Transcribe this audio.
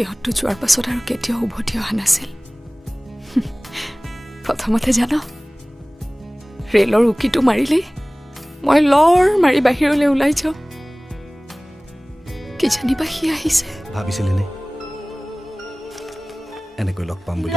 সিহঁতটো যোৱাৰ পাছত আৰু কেতিয়াও উভতি অহা নাছিল প্ৰথমতে জান ৰেলৰ উকিটো মাৰিলেই মই লৰ মাৰি বাহিৰলৈ ওলাই যাওঁ কি জানিবা সি আহিছে ভাবিছিলি নে এনেকৈ লগ পাম বুলি